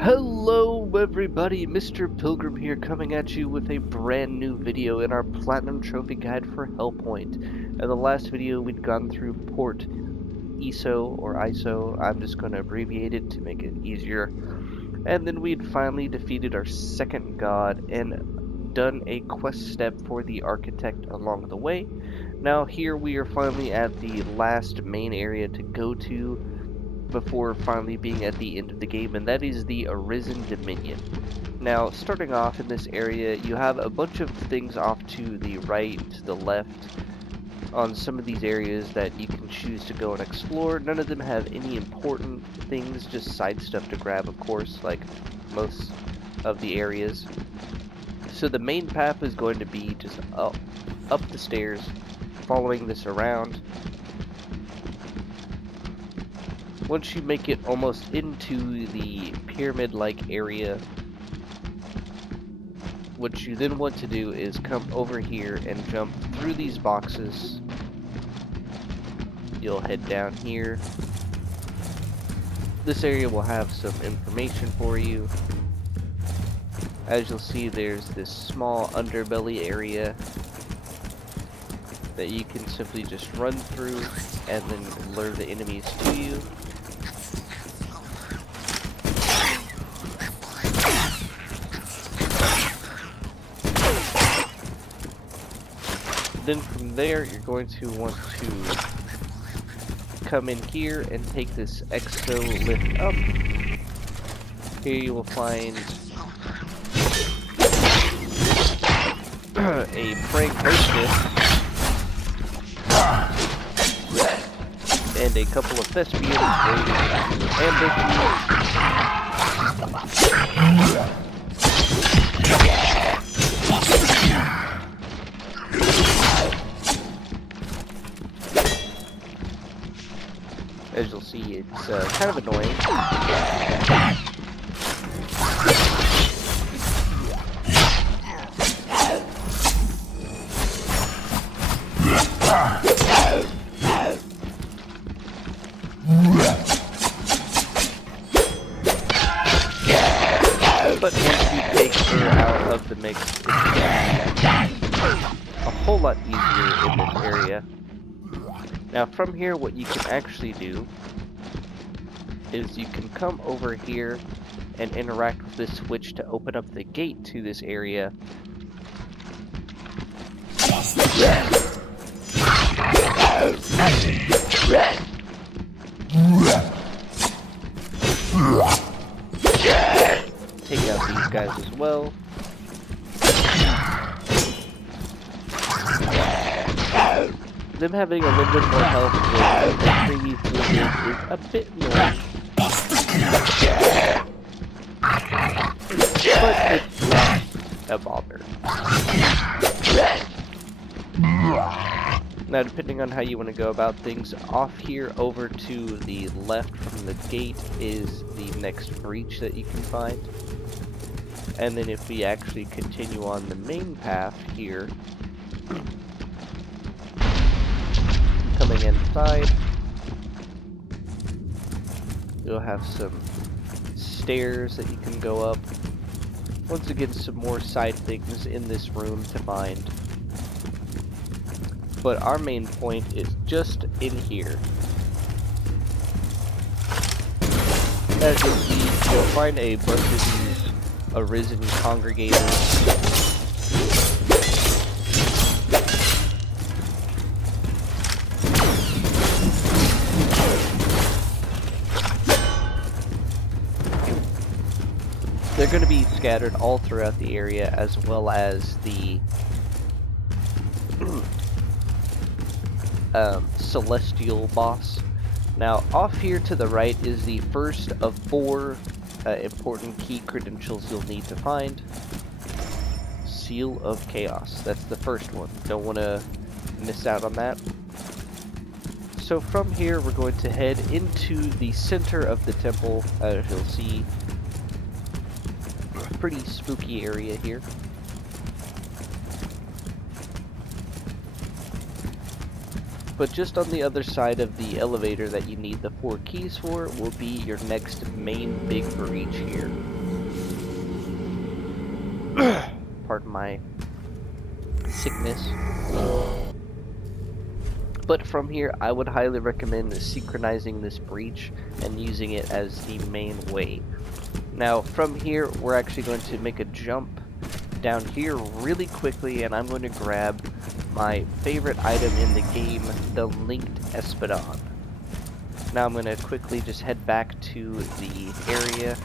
Hello everybody, Mr. Pilgrim here, coming at you with a brand new video in our Platinum Trophy Guide for Hellpoint. In the last video we'd gone through Port ISO, I'm just going to abbreviate it to make it easier. And then we'd finally defeated our second god and done a quest step for the architect along the way. Now here we are finally at the last main area to go to before finally being at the end of the game, and that is the Arisen Dominion. Now, starting off in this area, you have a bunch of things off to the right, to the left, on some of these areas that you can choose to go and explore. None of them have any important things, just side stuff to grab, of course, like most of the areas. So the main path is going to be just up the stairs, following this around. Once you make it almost into the pyramid-like area, what you then want to do is come over here and jump through these boxes. You'll head down here. This area will have some information for you. As you'll see, there's this small underbelly area that you can simply just run through and then lure the enemies to you. Then from there, you're going to want to come in here and take this exo lift up. Here you will find a prank hostess and a couple of thespians waiting to ambush you. As you'll see, it's kind of annoying. But once you take her out of the mix, it's a whole lot easier in this area. Now from here, what you can actually do is you can come over here and interact with this switch to open up the gate to this area. Take out these guys as well. Them having a little bit more health than previously is a bit annoying. But it's not a bother. Now, depending on how you want to go about things, off here over to the left from the gate is the next breach that you can find. And then if we actually continue on the main path here, coming inside, you'll have some stairs that you can go up. Once again, some more side things in this room to find. But our main point is just in here. As you'll see, you'll find a bunch of these arisen congregators. They're going to be scattered all throughout the area, as well as the celestial boss. Now, off here to the right is the first of 4 important key credentials you'll need to find. Seal of Chaos. That's the first one. Don't want to miss out on that. So from here, we're going to head into the center of the temple. As you'll see, pretty spooky area here. But just on the other side of the elevator that you need the 4 keys for will be your next main big breach here. Pardon my sickness. But from here, I would highly recommend synchronizing this breach and using it as the main way. Now, from here, we're actually going to make a jump down here really quickly, and I'm going to grab my favorite item in the game, the linked espadon. Now I'm going to quickly just head back to the area.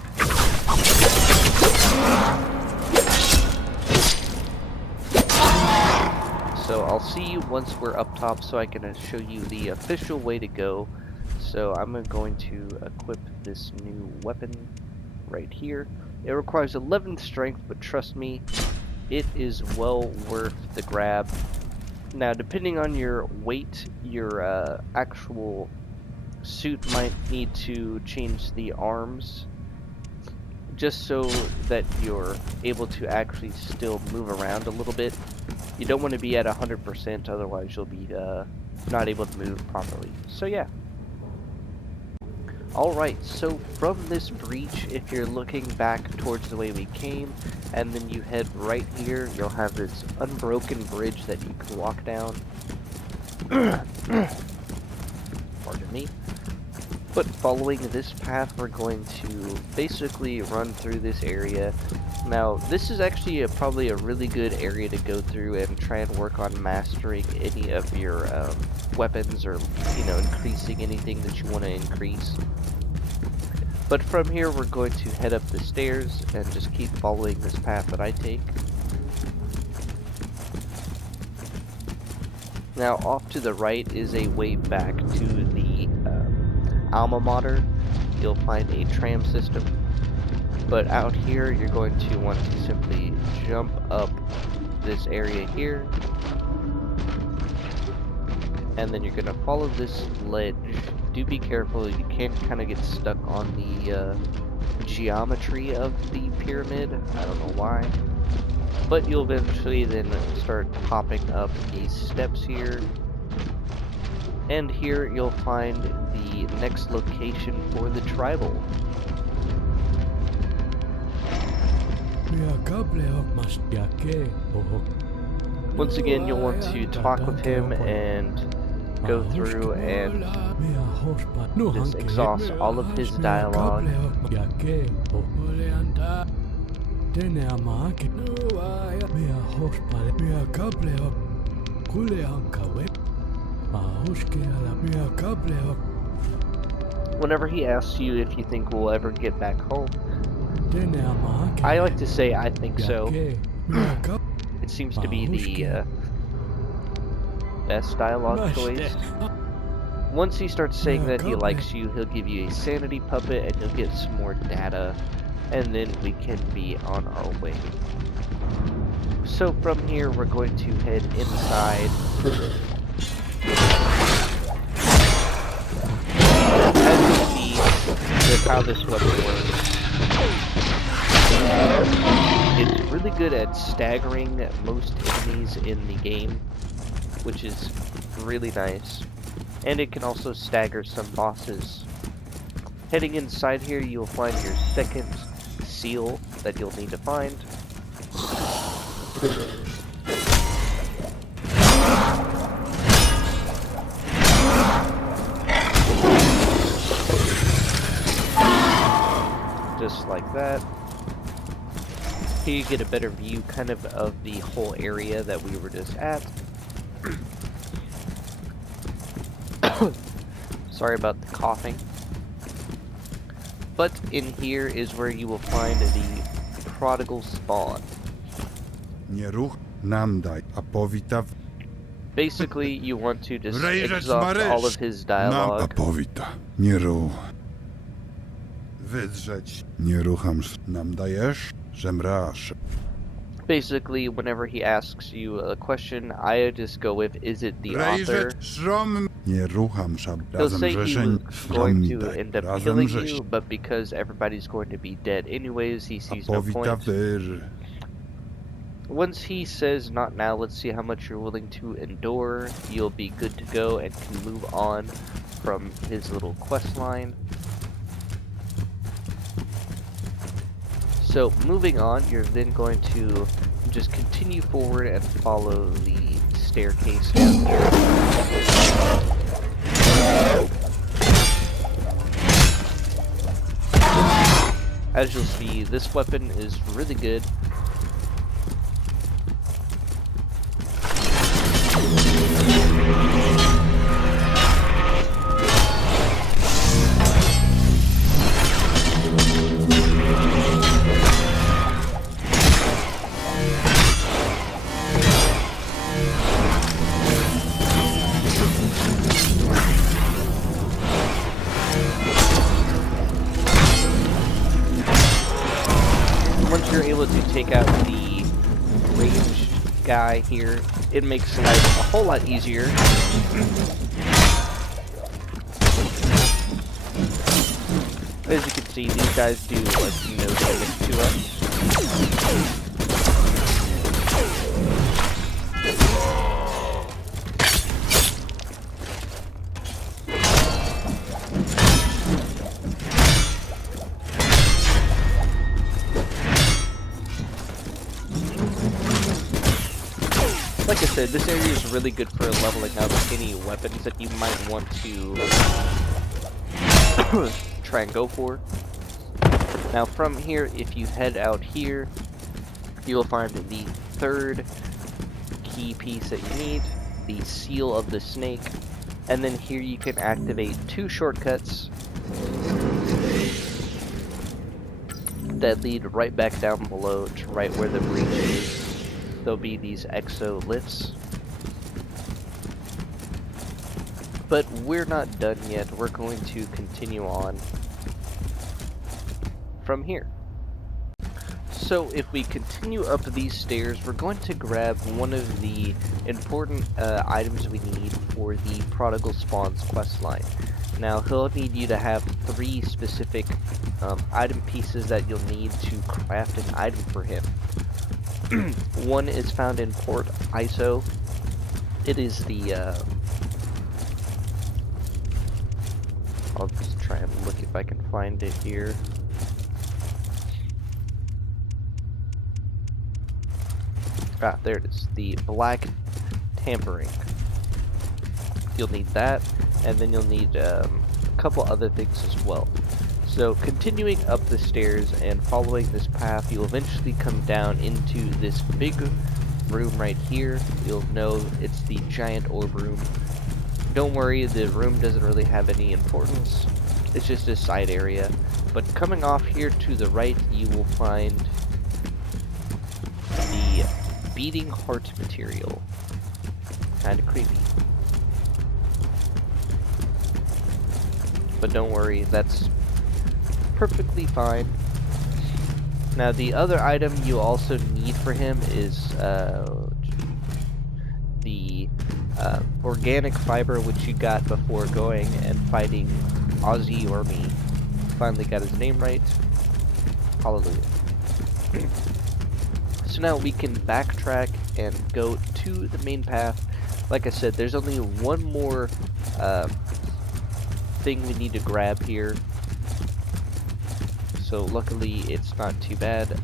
So I'll see you once we're up top so I can show you the official way to go. So I'm going to equip this new weapon right here. It requires 11 strength, but trust me, it is well worth the grab. Now, depending on your weight, your actual suit might need to change the arms, just so that you're able to actually still move around a little bit. You don't want to be at 100%, otherwise you'll be not able to move properly. So yeah. Alright, so from this breach, if you're looking back towards the way we came, and then you head right here, you'll have this unbroken bridge that you can walk down. Pardon me. But following this path, we're going to basically run through this area. Now, this is actually probably a really good area to go through and try and work on mastering any of your weapons, or, you know, increasing anything that you want to increase. But from here, we're going to head up the stairs and just keep following this path that I take. Now, off to the right is a way back to the alma mater. You'll find a tram system. But out here, you're going to want to simply jump up this area here. And then you're going to follow this ledge. Do be careful, you can kind of get stuck on the geometry of the pyramid. I don't know why. But you'll eventually then start hopping up these steps here. And here you'll find the next location for the tribal. Once again, you'll want to talk with him and go through and just exhaust all of his dialogue. Whenever he asks you if you think we'll ever get back home, I like to say I think so. It seems to be the best dialogue choice. Once he starts saying that he likes you, he'll give you a sanity puppet and you'll get some more data, and then we can be on our way. So from here, we're going to head inside. As you see with how this weapon works, it's really good at staggering most enemies in the game, which is really nice. And it can also stagger some bosses. Heading inside here, you'll find your second seal that you'll need to find. Just like that. Here you get a better view kind of the whole area that we were just at. Sorry about the coughing. But in here is where you will find the prodigal spawn. Basically, you want to just exhaust all of his dialogue. Basically, whenever he asks you a question, I just go with, is it the author? He'll say he was going to end up killing you, but because everybody's going to be dead anyways, he sees no point. Once he says not now, let's see how much you're willing to endure, you'll be good to go and can move on from his little quest line. So moving on, you're then going to just continue forward and follow the staircase down here. As you'll see, this weapon is really good. Once you're able to take out the ranged guy here, it makes life a whole lot easier. As you can see, these guys do like no damage to us. Like I said, this area is really good for leveling up any weapons that you might want to try and go for. Now from here, if you head out here, you will find the third key piece that you need, the seal of the snake, and then here you can activate two shortcuts that lead right back down below to right where the breach is. There'll be these exo lifts. But we're not done yet. We're going to continue on from here. So if we continue up these stairs, we're going to grab one of the important items we need for the Prodigal Spawn's questline. Now he'll need you to have 3 specific item pieces that you'll need to craft an item for him. One is found in Port ISO. It is the I'll just try and look if I can find it here. Ah, there it is. The black tampering. You'll need that, and then you'll need a couple other things as well. So continuing up the stairs and following this path, you'll eventually come down into this big room right here. You'll know it's the giant orb room. Don't worry, the room doesn't really have any importance. It's just a side area. But coming off here to the right, you will find the beating heart material. Kinda creepy. But don't worry, that's perfectly fine. Now the other item you also need for him is the organic fiber, which you got before going and fighting Ozzy or me. Finally got his name right. Hallelujah. So now we can backtrack and go to the main path. Like I said, there's only one more thing we need to grab here. So luckily it's not too bad.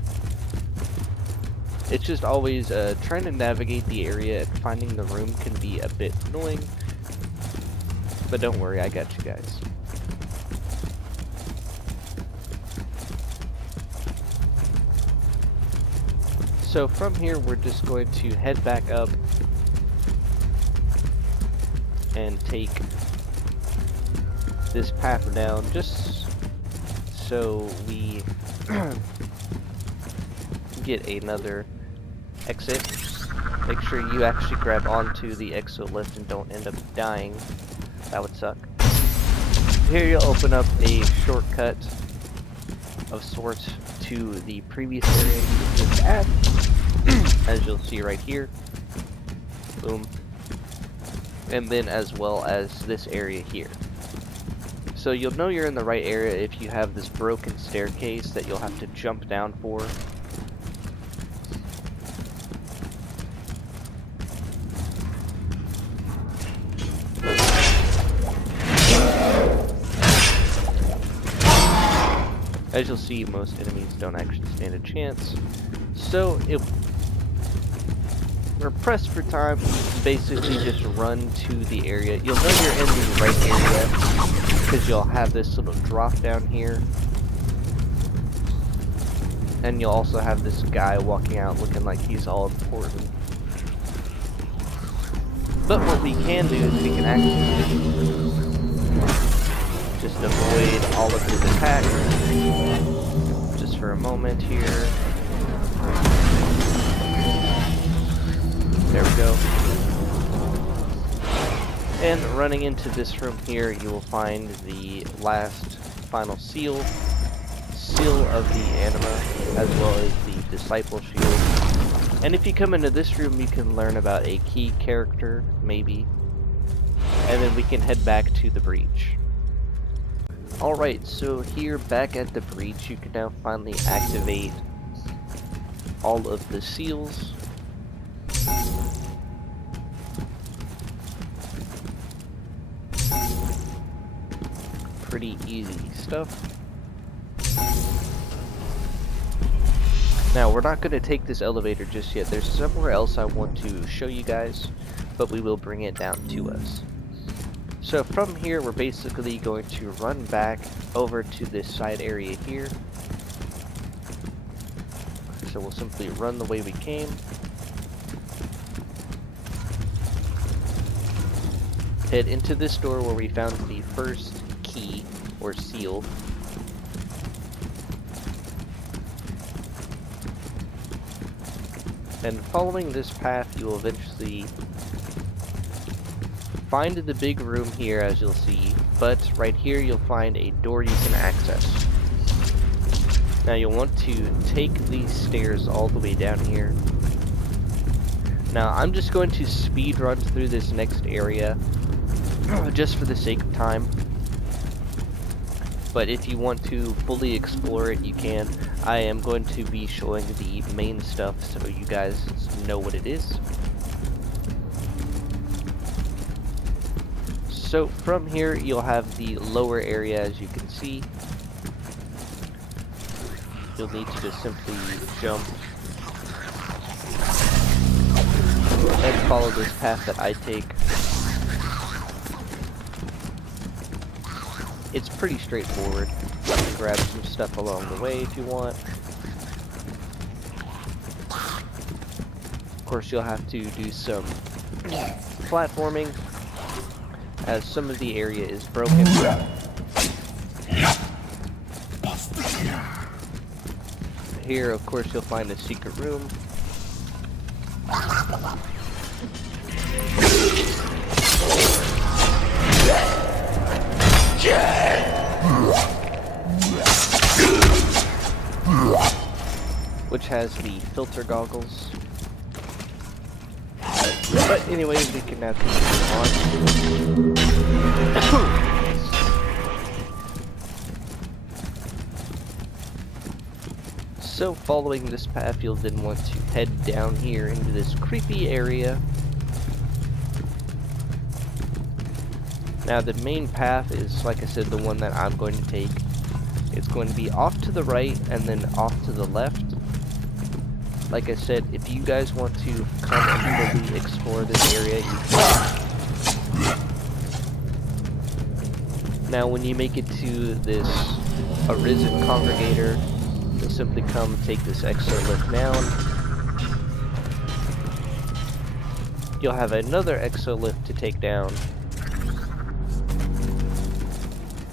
It's just always trying to navigate the area and finding the room can be a bit annoying. But don't worry, I got you guys. So from here we're just going to head back up and take this path down just so we get another exit. Make sure you actually grab onto the exo lift and don't end up dying. That would suck. Here you'll open up a shortcut of sorts to the previous area you just at, as you'll see right here. Boom. And then as well as this area here. So you'll know you're in the right area if you have this broken staircase that you'll have to jump down for. As you'll see, most enemies don't actually stand a chance. So, if we're pressed for time, basically just run to the area. You'll know you're in the right area, because you'll have this little drop down here. And you'll also have this guy walking out looking like he's all important. But what we can do is we can actually just avoid all of his attacks. Just for a moment here. There we go. And running into this room here, you will find the last final seal of the anima, as well as the disciple shield. And if you come into this room, you can learn about a key character, maybe. And then we can head back to the breach. Alright, so here back at the breach, you can now finally activate all of the seals. Pretty easy stuff. Now, we're not going to take this elevator just yet. There's somewhere else I want to show you guys, but we will bring it down to us. So from here, we're basically going to run back over to this side area here. So we'll simply run the way we came. Head into this door where we found the first key, or seal. And following this path, you will eventually find the big room here, as you'll see, but right here you'll find a door you can access. Now you'll want to take these stairs all the way down here. Now I'm just going to speed run through this next area, just for the sake of time. But if you want to fully explore it, you can. I am going to be showing the main stuff so you guys know what it is. So from here, you'll have the lower area, as you can see. You'll need to just simply jump and follow this path that I take. It's pretty straightforward. You can grab some stuff along the way if you want. Of course, you'll have to do some platforming, as some of the area is broken. Here, of course, you'll find a secret room. Which has the filter goggles. But anyways, we can now continue on. So following this path, you'll then want to head down here into this creepy area. Now the main path is, like I said, the one that I'm going to take. It's going to be off to the right and then off to the left. Like I said, if you guys want to come and fully explore this area, you can. Now when you make it to this arisen congregator, you'll simply come take this exolift down. You'll have another exolift to take down.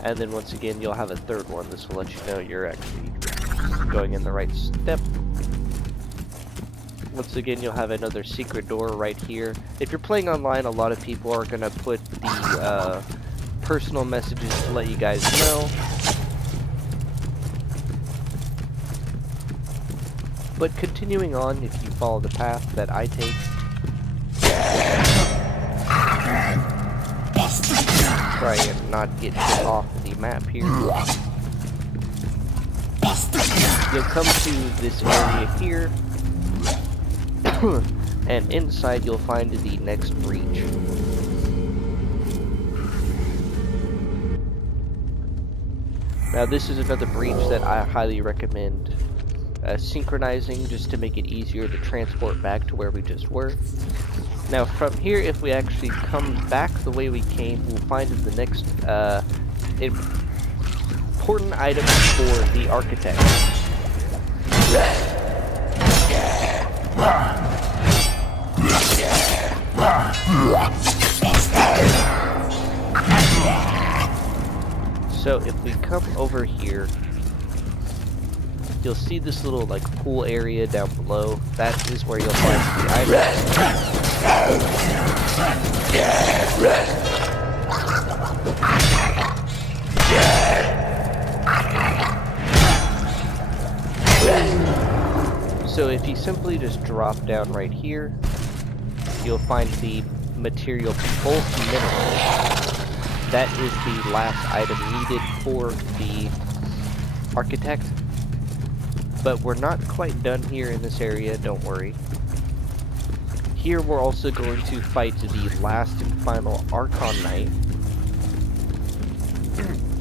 And then once again, you'll have a third one. This will let you know you're actually going in the right step. Once again, you'll have another secret door right here. If you're playing online, a lot of people are going to put the personal messages to let you guys know. But continuing on, if you follow the path that I take, try and not get hit off the map here. You'll come to this area here, and inside you'll find the next breach. Now this is another breach that I highly recommend synchronizing, just to make it easier to transport back to where we just were. Now from here, if we actually come back the way we came, we'll find the next important item for the architect. So if we come over here, you'll see this little like pool area down below. That is where you'll find the items. So if you simply just drop down right here, you'll find the material both minerals. That is the last item needed for the architect. But we're not quite done here in this area, don't worry. Here we're also going to fight the last and final Archon Knight.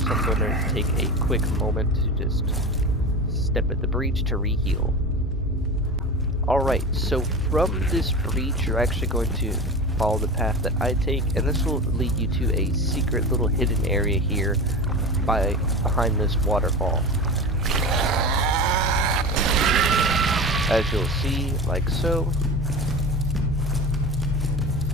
So I'm going to take a quick moment to just step at the breach to re-heal. Alright, so from this breach you're actually going to follow the path that I take, and this will lead you to a secret little hidden area here behind this waterfall. As you'll see, like so,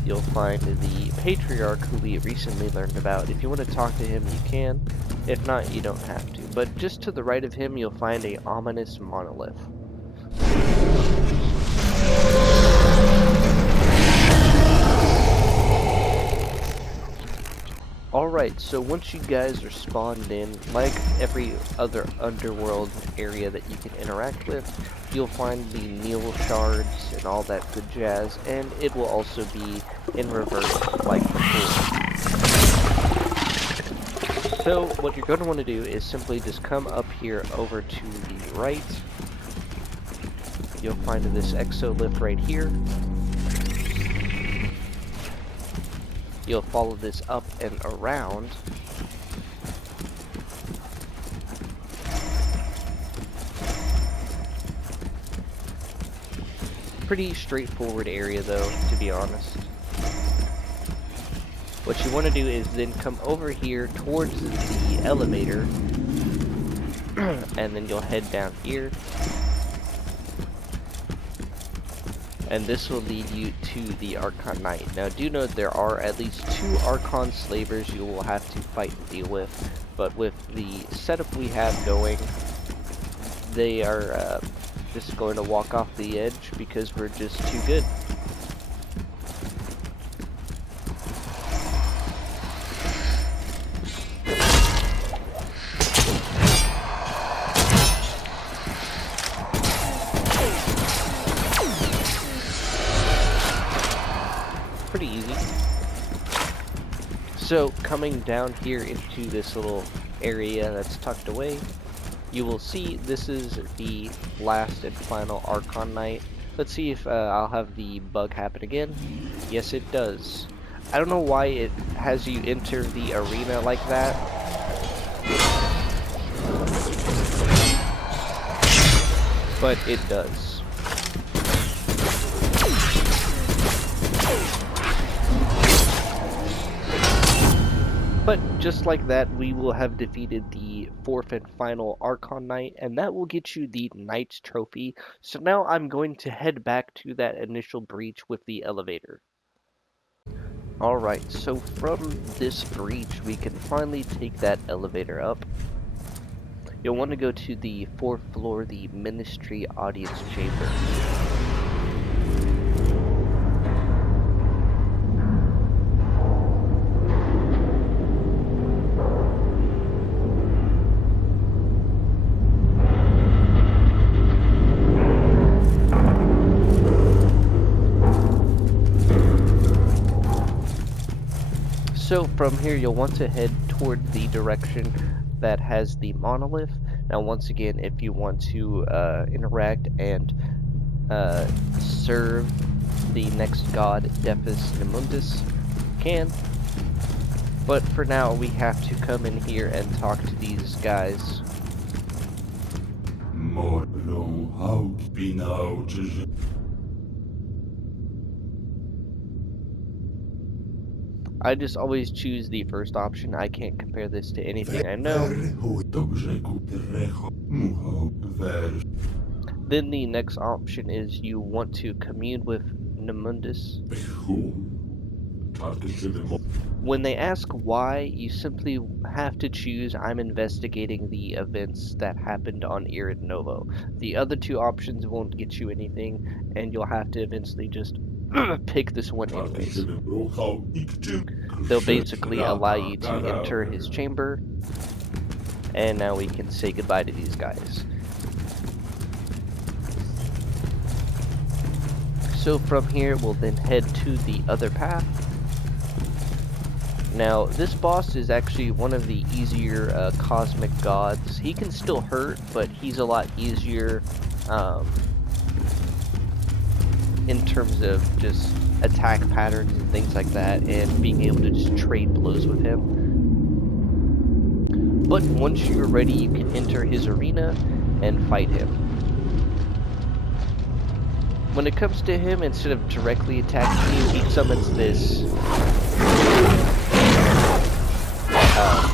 you'll find the Patriarch who we recently learned about. If you want to talk to him, you can. If not, you don't have to. But just to the right of him, you'll find a ominous monolith. Alright, so once you guys are spawned in, like every other underworld area that you can interact with, you'll find the Neil shards and all that good jazz, and it will also be in reverse like before. So what you're going to want to do is simply just come up here over to the right. You'll find this exolift right here. You'll follow this up and around. Pretty straightforward area though, to be honest. What you want to do is then come over here towards the elevator, and then you'll head down here. And this will lead you to the Archon Knight. Now do note there are at least 2 Archon slavers you will have to fight and deal with, but with the setup we have going, they are just going to walk off the edge because we're just too good. Pretty easy. So coming down here into this little area that's tucked away, you will see this is the last and final Archon Knight. Let's see if I'll have the bug happen again. Yes, it does. I don't know why it has you enter the arena like that. But it does. But just like that, we will have defeated the 4th and final Archon Knight, and that will get you the Knight's Trophy. So now I'm going to head back to that initial breach with the elevator. Alright, so from this breach, we can finally take that elevator up. You'll want to go to the 4th floor, the Ministry Audience Chamber. So from here you'll want to head toward the direction that has the monolith. Now once again, if you want to interact and serve the next god, Defas, Nemundis, you can. But for now, we have to come in here and talk to these guys. I just always choose the first option. I can't compare this to anything I know. Then the next option is you want to commune with nemundis. When they ask why, you simply have to choose I'm investigating the events that happened on Irid Novo. The other two options won't get you anything, and you'll have to eventually just pick this one anyways. They'll basically allow you to enter his chamber, and now we can say goodbye to these guys. So from here, we'll then head to the other path. Now, this boss is actually one of the easier cosmic gods. He can still hurt, but he's a lot easier in terms of just attack patterns and things like that, and being able to just trade blows with him. But once you're ready, you can enter his arena and fight him. When it comes to him, instead of directly attacking you, he summons this phantom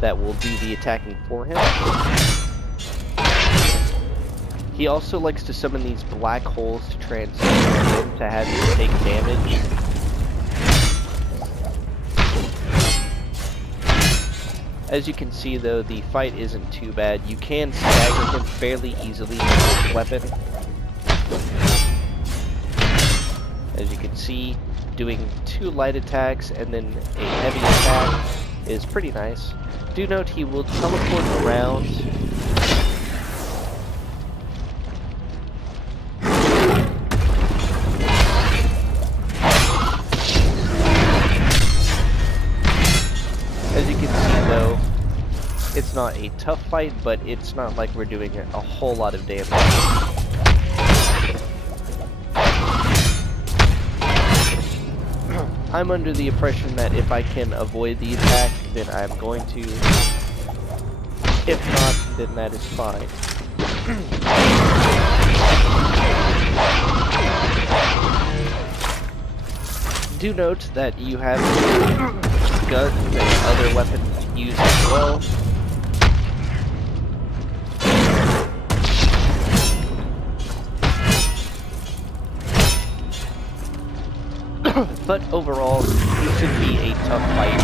that will do the attacking for him. He also likes to summon these black holes to transform him to have you take damage. As you can see though, the fight isn't too bad. You can stagger him fairly easily with this weapon. As you can see, doing 2 light attacks and then a heavy attack is pretty nice. Do note he will teleport around. As you can see though, it's not a tough fight, but it's not like we're doing a whole lot of damage. I'm under the impression that if I can avoid the attack, then I'm going to. If not, then that is fine. Do note that you have guns and other weapons to use as well. But overall, it should be a tough fight.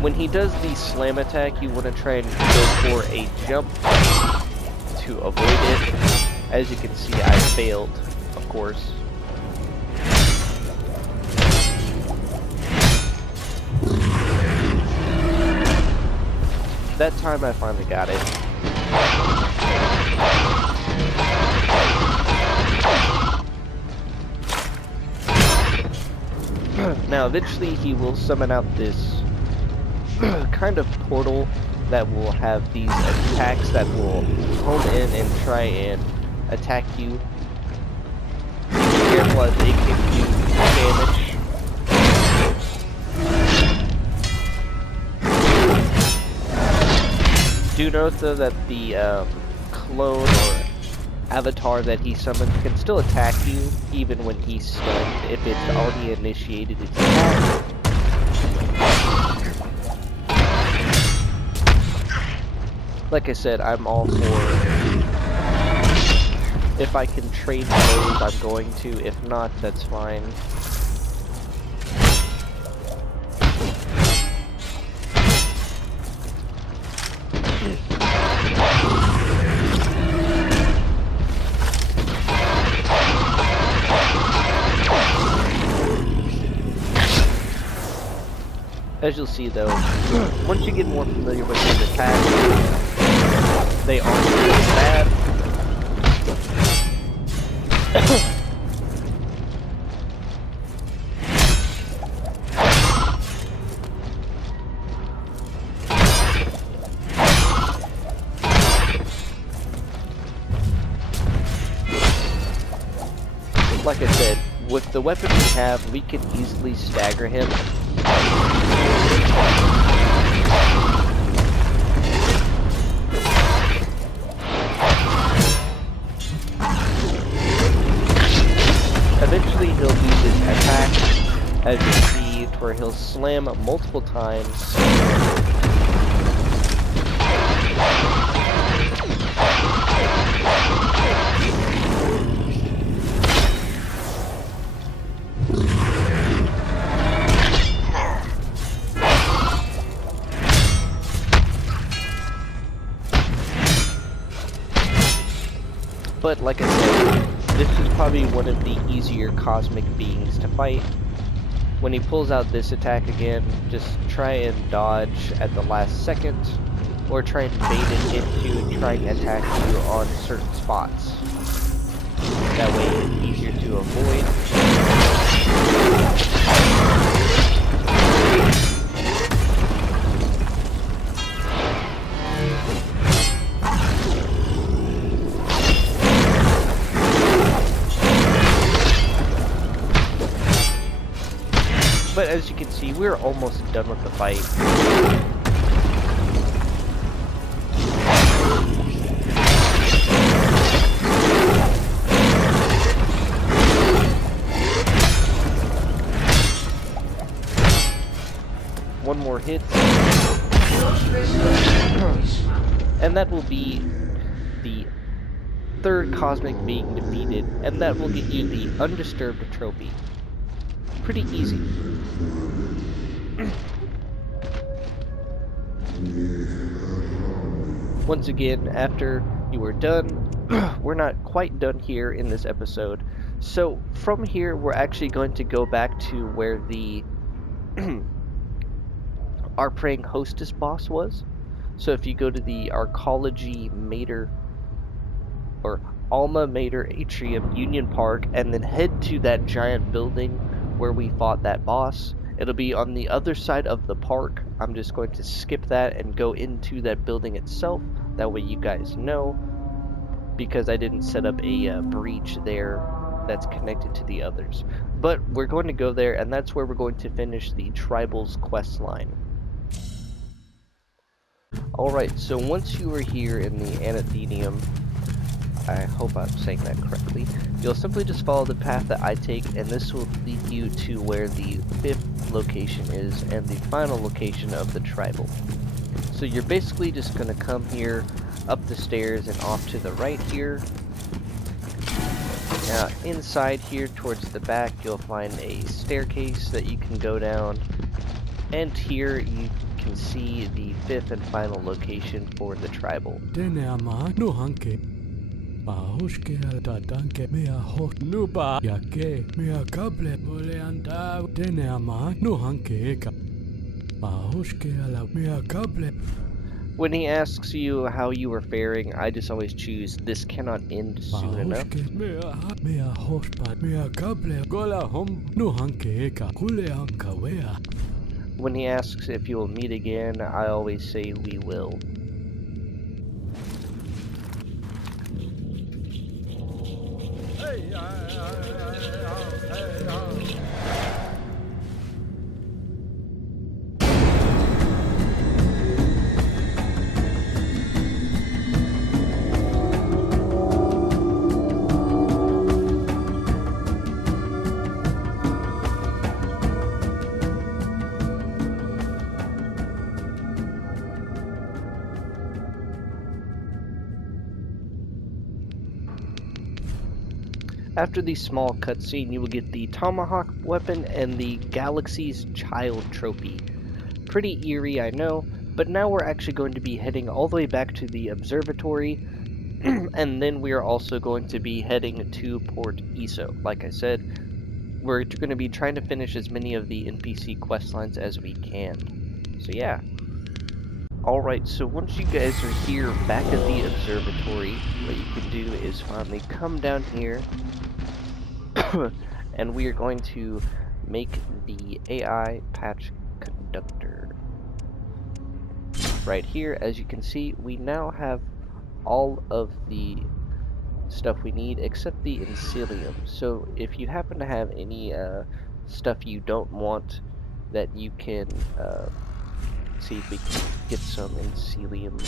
When he does the slam attack, you want to try and go for a jump to avoid it. As you can see, I failed, of course. That time I finally got it. Now eventually he will summon out this kind of portal that will have these attacks that will home in and try and attack you. Be careful as they can do damage. Do note though that the clone or avatar that he summons can still attack you even when he's stunned if it's already initiated its attack. Like I said, I'm all for if I can trade blows, I'm going to. If not, that's fine. As you'll see though, once you get more familiar with his attacks, they aren't really bad. Like I said, With the weapon we have, we can easily stagger him. Eventually he'll do this attack, as you see, where he'll slam multiple times. But like I said, this is probably one of the easier cosmic beings to fight. When he pulls out this attack again, just try and dodge at the last second, or try and bait it into trying to attack you on certain spots. That way it's easier to avoid. But as you can see, we're almost done with the fight. One more hit. And that will be the third cosmic being defeated, and that will get you the undisturbed trophy. Pretty easy. Once again, after you are done, we're not quite done here in this episode. So from here, we're actually going to go back to where the our praying hostess boss was. So if you go to the Arcology Mater or Alma Mater Atrium Union Park and then head to that giant building where we fought that boss, it'll be on the other side of the park. I'm just going to skip that and go into that building itself. That way you guys know, because I didn't set up a breach there that's connected to the others. But we're going to go there, and that's where we're going to finish the Tribal's quest line. Alright, so once you are here in the Anathenium, I hope I'm saying that correctly, you'll simply just follow the path that I take, and this will lead you to where the 5th location is and the final location of the Tribal. So you're basically just going to come here, up the stairs and off to the right here. Now inside here towards the back you'll find a staircase that you can go down, and here you can see the 5th and final location for the Tribal. When he asks you how you are faring, I just always choose "this cannot end soon enough." When he asks if you will meet again, I always say "we will." After the small cutscene, you will get the Tomahawk weapon and the Galaxy's Child trophy. Pretty eerie, I know, but now we're actually going to be heading all the way back to the observatory, and then we are also going to be heading to Port Iso. Like I said, we're going to be trying to finish as many of the NPC questlines as we can. So yeah. Alright, so once you guys are here back at the observatory, what you can do is finally come down here, and we are going to make the AI patch conductor. Right here, as you can see, we now have all of the stuff we need except the Ensilium. So if you happen to have any stuff you don't want that you can see if we can get some Ensilium.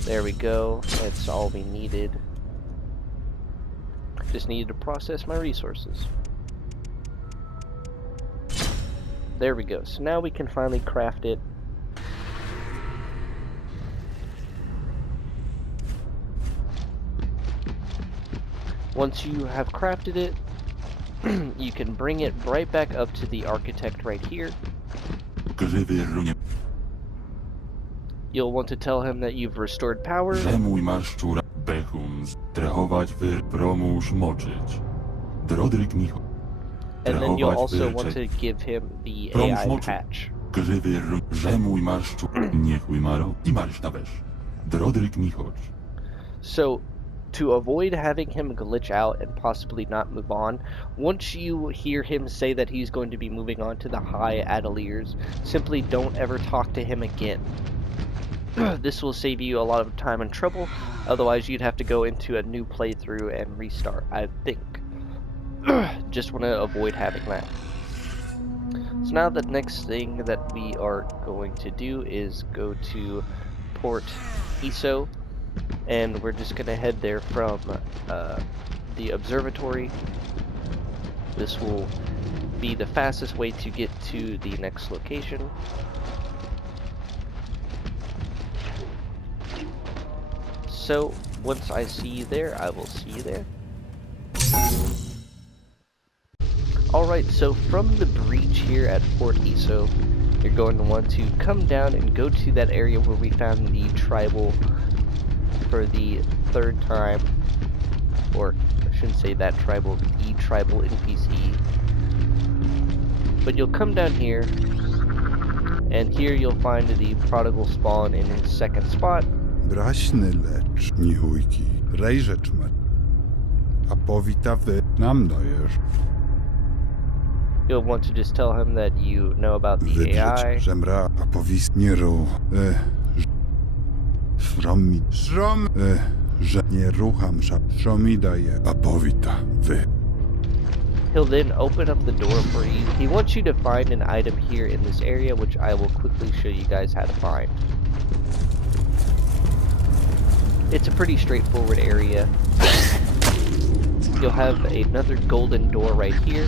There we go. That's all we needed. Just needed to process my resources. There we go. So now we can finally craft it. Once you have crafted it, you can bring it right back up to the architect right here. You'll want to tell him that you've restored power. And then you'll also want to give him the AI patch. So, to avoid having him glitch out and possibly not move on, once you hear him say that he's going to be moving on to the high Adeliers, simply don't ever talk to him again. This will save you a lot of time and trouble, otherwise you'd have to go into a new playthrough and restart, I think. Just want to avoid having that. So now the next thing that we are going to do is go to Port ESO, and we're just going to head there from the observatory. This will be the fastest way to get to the next location. So once I see you there, I will see you there. Alright, so from the breach here at Port ESO, you're going to want to come down and go to that area where we found the tribal for the third time. Or, I shouldn't say that tribal, the tribal NPC. But you'll come down here, and here you'll find the prodigal spawn in his second spot. Braśny lecz, nichujki, rejrzecz ma. A powita wy nam dajesz. You'll want to just tell him that you know about the AI. Żemra, a powis nie ru, szromi, że nie rucham szap, szromi daje, a powita wy. He'll then open up the door for you. He wants you to find an item here in this area, which I will quickly show you guys how to find. It's a pretty straightforward area. You'll have another golden door right here.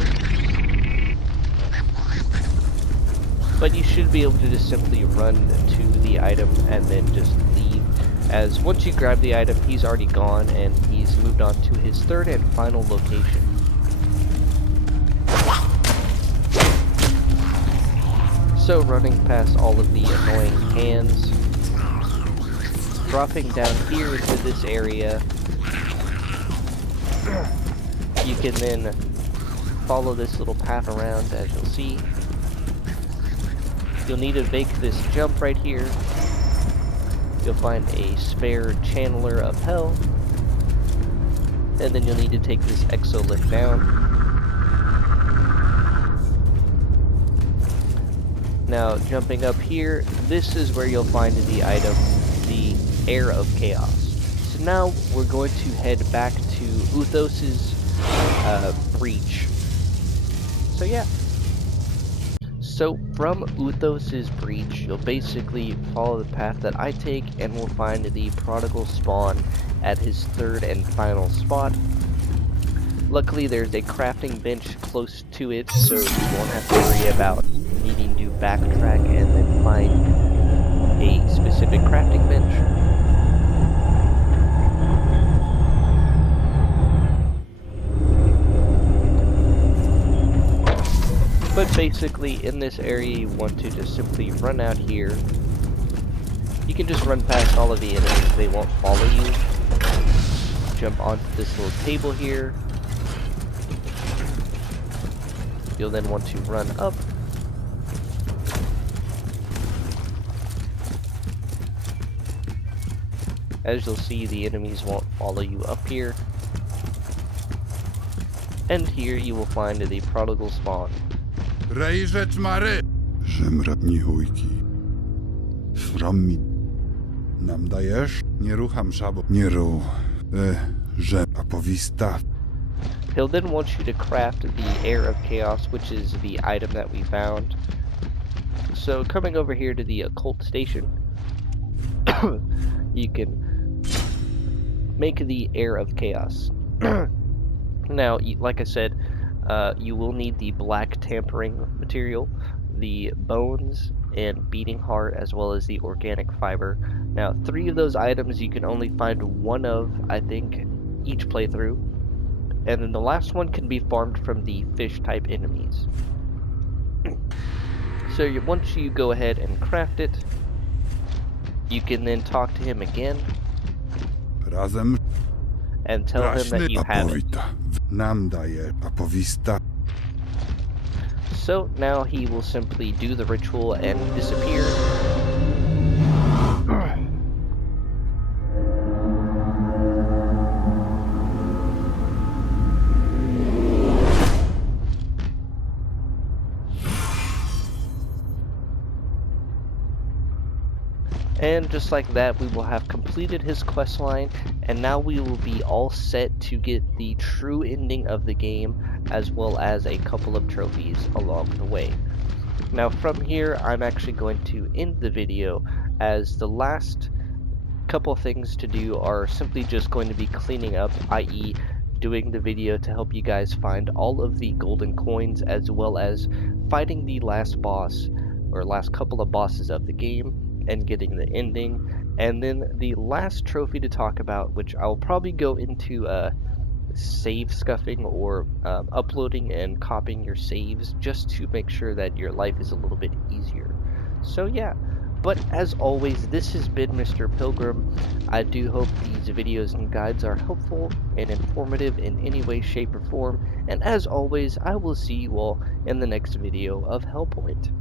But you should be able to just simply run to the item and then just leave. As once you grab the item, he's already gone and he's moved on to his third and final location. So running past all of the annoying hands, dropping down here into this area, you can then follow this little path around, as you'll see. You'll need to make this jump right here. You'll find a spare channeler of hell, and then you'll need to take this exolift down. Now, jumping up here, this is where you'll find the item, the Air of Chaos. So now we're going to head back to Uthos's breach. So yeah. So from Uthos's breach, you'll basically follow the path that I take and we'll find the prodigal spawn at his third and final spot. Luckily there's a crafting bench close to it, so you won't have to worry about needing to backtrack and then find a specific crafting bench. But basically, in this area, you want to just simply run out here. You can just run past all of the enemies, they won't follow you. Jump onto this little table here. You'll then want to run up. As you'll see, the enemies won't follow you up here. And here you will find the prodigal spawn. Rejrzecz mary! Żemra, nichujki. Szromi nam dajesz? Nie rucham szabo. Nie ru. Że apowista. He'll then want you to craft the Air of Chaos, which is the item that we found. So coming over here to the occult station, you can make the Air of Chaos. Now, like I said, you will need the black tampering material, the bones and beating heart, as well as the organic fiber. Now, 3 of those items you can only find 1 of, I think, each playthrough. And then the last one can be farmed from the fish type enemies. So once you go ahead and craft it, you can then talk to him again Razem and tell him that you have it. apowita. Nam daje apowista. So now he will simply do the ritual and disappear. And just like that, we will have completed his questline, and now we will be all set to get the true ending of the game, as well as a couple of trophies along the way. Now from here, I'm actually going to end the video, as the last couple things to do are simply just going to be cleaning up, i.e. doing the video to help you guys find all of the golden coins, as well as fighting the last boss, or last couple of bosses of the game, and getting the ending. And then the last trophy to talk about, which I'll probably go into save scuffing, or uploading and copying your saves, just to make sure that your life is a little bit easier. So yeah, but as always, this has been Mr. Pilgrim. I do hope these videos and guides are helpful and informative in any way, shape, or form, and as always, I will see you all in the next video of Hellpoint.